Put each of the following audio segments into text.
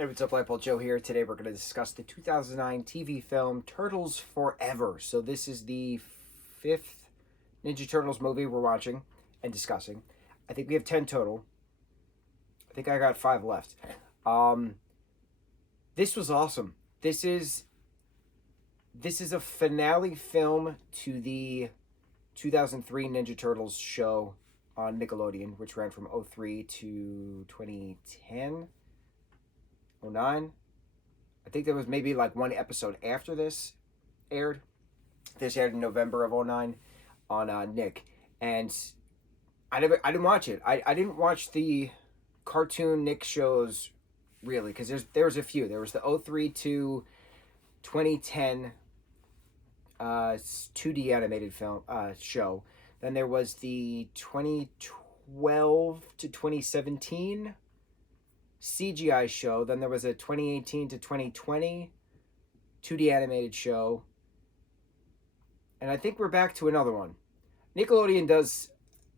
Hey, what's up, lightboltjoe here. Today we're going to discuss the 2009 TV film Turtles Forever. So this is the fifth Ninja Turtles movie we're watching and discussing. I think we have 10 total. I think I got 5 left. This was awesome. This is a finale film to the 2003 Ninja Turtles show on Nickelodeon, which ran from 03 to 2010. 09. I think there was maybe like one episode after this aired. This aired in November of 09 on Nick. And I didn't watch it. I didn't watch the cartoon Nick shows really, because there was a few. There was the 03 to 2010 2D animated film show. Then there was the 2012 to 2017 CGI show. Then there was a 2018 to 2020 2D animated show. And I think we're back to another one. Nickelodeon does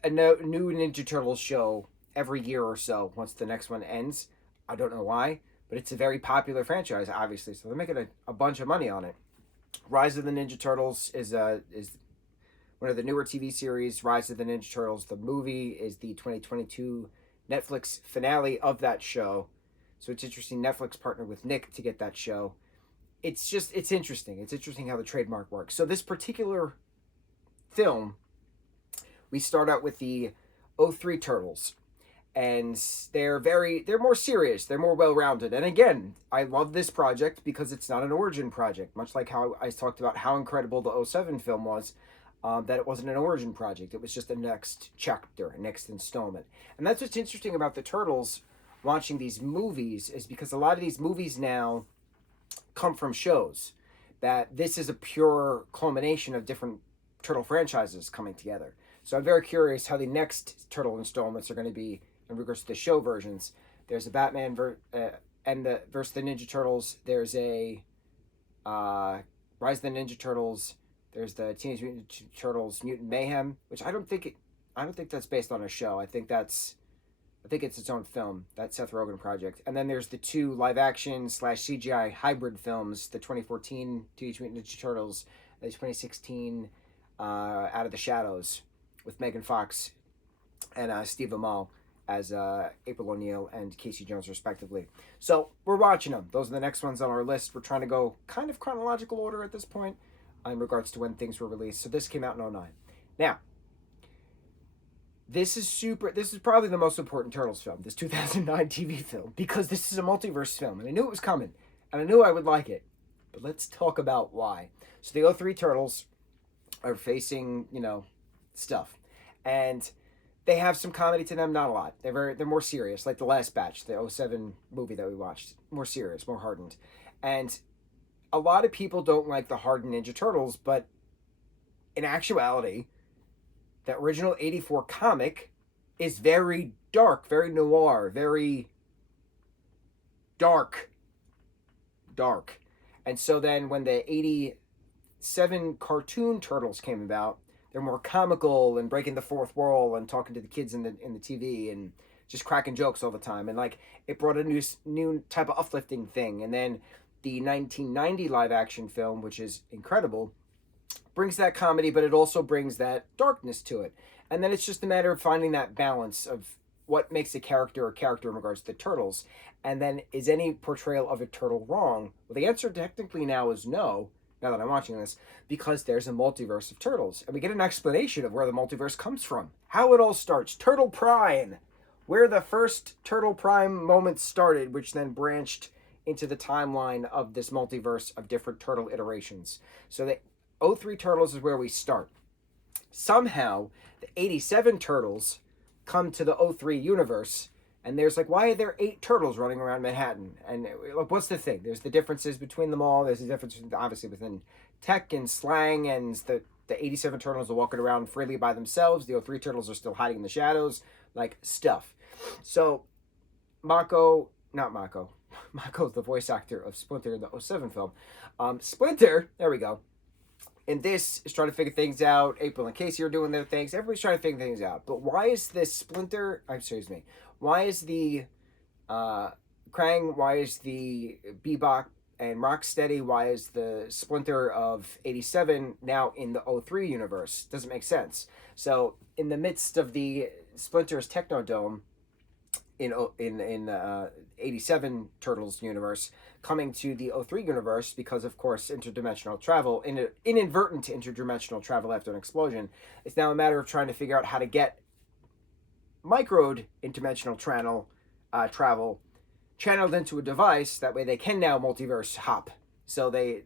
a new Ninja Turtles show every year or so once the next one ends. I don't know why, but it's a very popular franchise, obviously. So they're making a bunch of money on it. Rise of the Ninja Turtles is one of the newer TV series. Rise of the Ninja Turtles, the movie, is the 2022 Netflix finale of that show. So it's interesting. Netflix partnered with Nick to get that show. It's interesting. It's interesting how the trademark works. So this particular film, we start out with the 03 Turtles. And they're more serious. They're more well-rounded. And again, I love this project because it's not an origin project. Much like how I talked about how incredible the 07 film was. That it wasn't an origin project. It was just a next chapter, a next installment. And that's what's interesting about the Turtles watching these movies, is because a lot of these movies now come from shows. That this is a pure culmination of different Turtle franchises coming together. So I'm very curious how the next Turtle installments are going to be in regards to the show versions. There's a Batman versus the Ninja Turtles. There's a Rise of the Ninja Turtles. There's the Teenage Mutant Ninja Turtles Mutant Mayhem, which I don't think that's based on a show. I think it's its own film, that Seth Rogen project. And then there's the 2 live action / CGI hybrid films, the 2014 Teenage Mutant Ninja Turtles, the 2016 Out of the Shadows with Megan Fox and Steve Amell as April O'Neil and Casey Jones respectively. So we're watching them. Those are the next ones on our list. We're trying to go kind of chronological order at this point in regards to when things were released. So this came out in 09. Now, this is probably the most important Turtles film, this 2009 TV film, because this is a multiverse film, and I knew it was coming, and I knew I would like it. But let's talk about why. So the 03 Turtles are facing, stuff. And they have some comedy to them, not a lot. They're more serious, like the last batch, the 07 movie that we watched. More serious, more hardened. And a lot of people don't like the hardened Ninja Turtles, but in actuality, the original 84 comic is very dark, very noir, very dark. And so then when the 87 cartoon Turtles came about, they're more comical and breaking the fourth wall and talking to the kids in the TV and just cracking jokes all the time. And like it brought a new type of uplifting thing. And then the 1990 live action film, which is incredible, brings that comedy, but it also brings that darkness to it. And then it's just a matter of finding that balance of what makes a character in regards to the Turtles. And then is any portrayal of a turtle wrong? Well, the answer technically now is no, now that I'm watching this, because there's a multiverse of turtles. And we get an explanation of where the multiverse comes from. How it all starts. Turtle Prime. Where the first Turtle Prime moment started, which then branched into the timeline of this multiverse of different turtle iterations. So the 03 Turtles is where we start. Somehow, the 87 Turtles come to the 03 universe, and there's like, why are there 8 turtles running around Manhattan? And like, what's the thing? There's the differences between them all. There's the difference, obviously, within tech and slang, and the 87 Turtles are walking around freely by themselves. The 03 Turtles are still hiding in the shadows, like stuff. So, Mako's the voice actor of Splinter in the 07 film. Splinter, there we go. And this is trying to figure things out. April and Casey are doing their things. Everybody's trying to figure things out. But why is this Splinter... Why is the Krang? Why is the Bebop and Rocksteady? Why is the Splinter of 87 now in the '03 universe? Doesn't make sense. So in the midst of the Splinter's Technodome in 87 Turtles universe, coming to the '03 universe because of course interdimensional travel, inadvertent interdimensional travel after an explosion, it's now a matter of trying to figure out how to get microed interdimensional travel channeled into a device. That way they can now multiverse hop. So the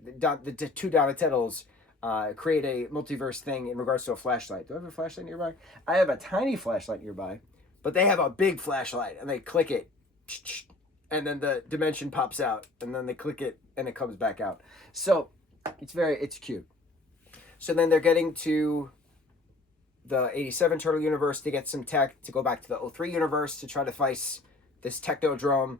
two Donatellos create a multiverse thing in regards to a flashlight. Do I have a flashlight nearby? I have a tiny flashlight nearby, but they have a big flashlight, and they click it, and then the dimension pops out, and then they click it, and it comes back out. So it's cute. So then they're getting to the 87 Turtle universe to get some tech to go back to the '03 universe to try to fight this Technodrome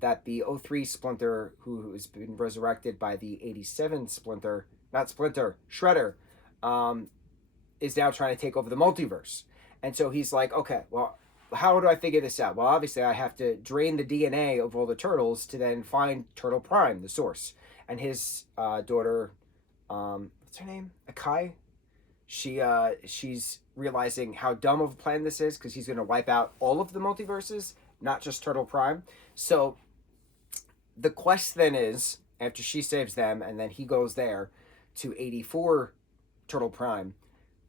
that the '03 Splinter, who has been resurrected by the '87 Splinter, not Splinter, Shredder, is now trying to take over the multiverse. And so he's like, okay, well, how do I figure this out? Well, obviously I have to drain the DNA of all the turtles to then find Turtle Prime, the source. And his daughter, what's her name? Akai? She's realizing how dumb of a plan this is, because he's going to wipe out all of the multiverses, not just Turtle Prime. So the quest then is, after she saves them, and then he goes there to 84 Turtle Prime,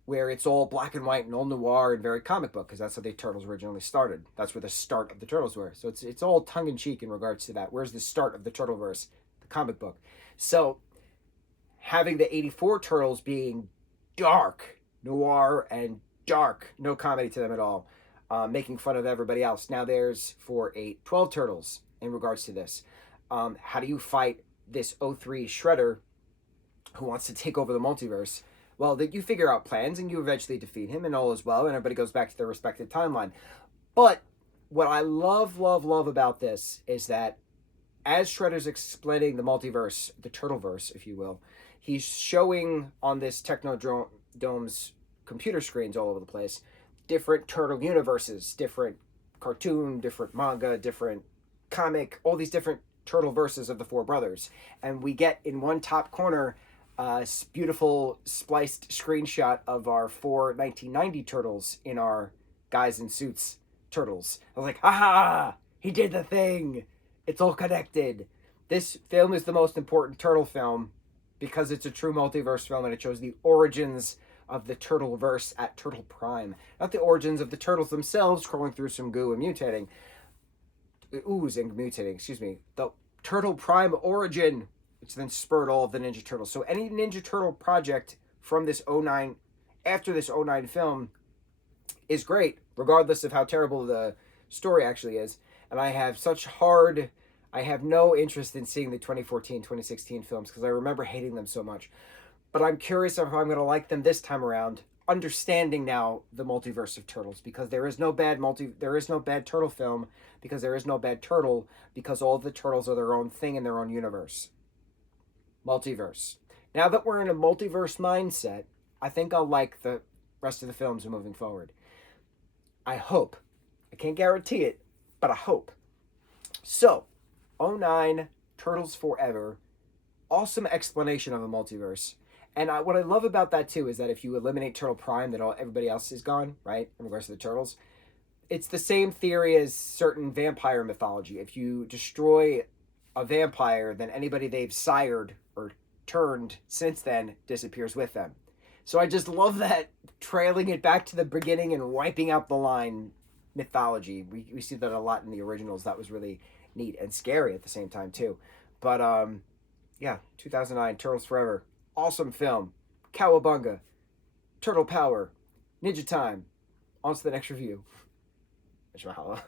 where it's all black and white and all noir and very comic book, because that's how the Turtles originally started. That's where the start of the Turtles were. So it's all tongue-in-cheek in regards to that. Where's the start of the Turtleverse? The comic book. So having the 84 Turtles being dark, noir, and dark, no comedy to them at all, making fun of everybody else. Now there's 12 Turtles in regards to this. How do you fight this '03 Shredder who wants to take over the multiverse? Well, you figure out plans, and you eventually defeat him, and all is well, and everybody goes back to their respective timeline. But what I love about this is that as Shredder's explaining the multiverse, the Turtleverse, if you will, he's showing on this Technodome's computer screens all over the place different turtle universes, different cartoon, different manga, different comic, all these different turtle verses of the four brothers. And we get in one top corner beautiful spliced screenshot of our 1990 turtles in our guys in suits turtles. I was like, aha, he did the thing. It's all connected. This film is the most important turtle film because it's a true multiverse film, and it shows the origins of the Turtleverse at Turtle Prime. Not the origins of the turtles themselves crawling through some goo and mutating. The Turtle Prime origin, which then spurred all of the Ninja Turtles. So any Ninja Turtle project from this '09, after this '09 film, is great, regardless of how terrible the story actually is. And I have no interest in seeing the 2014, 2016 films, because I remember hating them so much. But I'm curious if I'm going to like them this time around, understanding now the multiverse of turtles, because there is no bad turtle film, because there is no bad turtle, because all of the turtles are their own thing in their own universe. Multiverse. Now that we're in a multiverse mindset, I think I'll like the rest of the films moving forward. I hope. I can't guarantee it, but I hope. So, '09, Turtles Forever, awesome explanation of a multiverse. And what I love about that too is that if you eliminate Turtle Prime, then everybody else is gone, right? In regards to the turtles. It's the same theory as certain vampire mythology. If you destroy a vampire, then anybody they've sired or turned since then disappears with them. So I just love that, trailing it back to the beginning and wiping out the line mythology. We see that a lot in the originals. That was really neat and scary at the same time too. But yeah, 2009, Turtles Forever. Awesome film. Cowabunga. Turtle Power. Ninja Time. On to the next review. Mahalo.